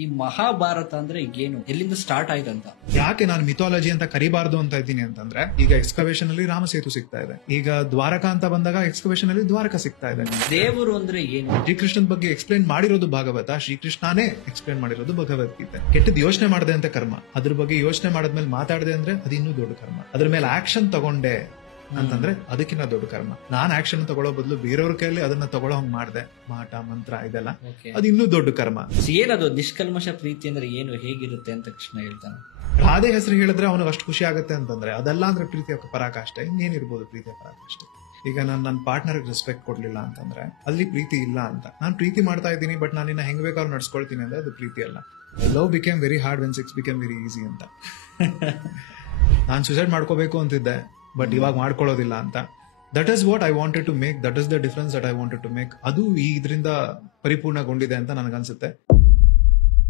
ಈ ಮಹಾಭಾರತ ಅಂದ್ರೆ ಏನು, ಎಲ್ಲಿಂದ ಸ್ಟಾರ್ಟ್ ಆಯ್ತಂತ? ಯಾಕೆ ನಾನು ಮಿಥಾಲಜಿ ಅಂತ ಕರಿಬಾರ್ದು ಅಂತ ಇದ್ದೀನಿ ಅಂತಂದ್ರೆ, ಈಗ ಎಕ್ಸ್ಕವೇಷನ್ ಅಲ್ಲಿ ರಾಮಸೇತು ಸಿಗ್ತಾ ಇದೆ, ಈಗ ದ್ವಾರಕಾ ಅಂತ ಬಂದಾಗ ಎಕ್ಸ್ಕವೇಷನ್ ಅಲ್ಲಿ ದ್ವಾರಕ ಸಿಗ್ತಾ ಇದೆ. ದೇವರು ಅಂದ್ರೆ ಏನು? ಶ್ರೀಕೃಷ್ಣನ್ ಬಗ್ಗೆ ಎಕ್ಸ್ಪ್ಲೇನ್ ಮಾಡಿರೋದು ಭಾಗವತ, ಶ್ರೀಕೃಷ್ಣನೇ ಎಕ್ಸ್ಪ್ಲೇನ್ ಮಾಡಿರೋದು ಭಗವದ್ಗೀತೆ. ಕೆಟ್ಟದ್ ಯೋಚನೆ ಮಾಡದೆ ಅಂತ ಕರ್ಮ, ಅದ್ರ ಬಗ್ಗೆ ಯೋಚನೆ ಮಾಡದ್ಮೇಲೆ ಮಾತಾಡದೆ ಅಂದ್ರೆ ಅದು ಇನ್ನೂ ದೊಡ್ಡ ಕರ್ಮ. ಅದ್ರ ಮೇಲೆ ಆಕ್ಷನ್ ತಗೊಂಡೆ ಅಂತಂದ್ರೆ ಅದಕ್ಕಿಂತ ದೊಡ್ಡ ಕರ್ಮ. ನಾನ್ ಆಕ್ಷನ್ ತಗೊಳ್ಳೋ ಬದಲು ಬೇರೆಯವ್ರ ಕೈಯಲ್ಲಿ ಅದನ್ನ ತಗೊಳ್ಳೋ ಹಂಗ್ ಮಾಡ್ದೆ, ಮಾಟ ಮಂತ್ರ ಇದೆಲ್ಲ, ಅದು ಇನ್ನೂ ದೊಡ್ಡ ಕರ್ಮ. ಏನದು ನಿಷ್ಕಲ್ಮಶ ಪ್ರೀತಿ ಅಂದ್ರೆ ಏನು, ಹೇಗಿರುತ್ತೆ ಅಂತ ಕೃಷ್ಣ ಹೇಳ್ತಾನೆ. ರಾಧೆ ಹೆಸರು ಹೇಳಿದ್ರೆ ಅವನಿಗೆ ಅಷ್ಟು ಖುಷಿ ಆಗುತ್ತೆ ಅಂತಂದ್ರೆ ಅದೆಲ್ಲ ಅಂದ್ರೆ ಪ್ರೀತಿಯ ಪರಾಕಾಷ್ಠ. ಇನ್ನೇನಿರ್ಬೋದು ಪ್ರೀತಿಯ ಪರಾಕಾಷ್ಠೆ? ಈಗ ನನ್ನ ಪಾರ್ಟ್ನರ್ ರೆಸ್ಪೆಕ್ಟ್ ಕೊಡ್ಲಿಲ್ಲ ಅಂತಂದ್ರೆ ಅಲ್ಲಿ ಪ್ರೀತಿ ಇಲ್ಲ ಅಂತ. ನಾನು ಪ್ರೀತಿ ಮಾಡ್ತಾ ಇದ್ದೀನಿ ಬಟ್ ನಾನು ಇನ್ನ ಹೆಂಗ್ ಬೇಕಾದ್ರೂ ನಡ್ಸ್ಕೊಳ್ತೀನಿ ಅಂದ್ರೆ ಅದು ಪ್ರೀತಿ ಅಲ್ಲ. Love became very hard when sex became very easy ಅಂತ. ನಾನು ಸುಸೈಡ್ ಮಾಡ್ಕೋಬೇಕು ಅಂತಿದ್ದೆ ಬಟ್ ಇವಾಗ ಮಾಡ್ಕೊಳ್ಳೋದಿಲ್ಲ ಅಂತ. That is what I wanted to make, that is the difference that I wanted to make. ಅದು ಇದರಿಂದ ಪರಿಪೂರ್ಣಗೊಂಡಿದೆ ಅಂತ ನನಗನ್ಸುತ್ತೆ.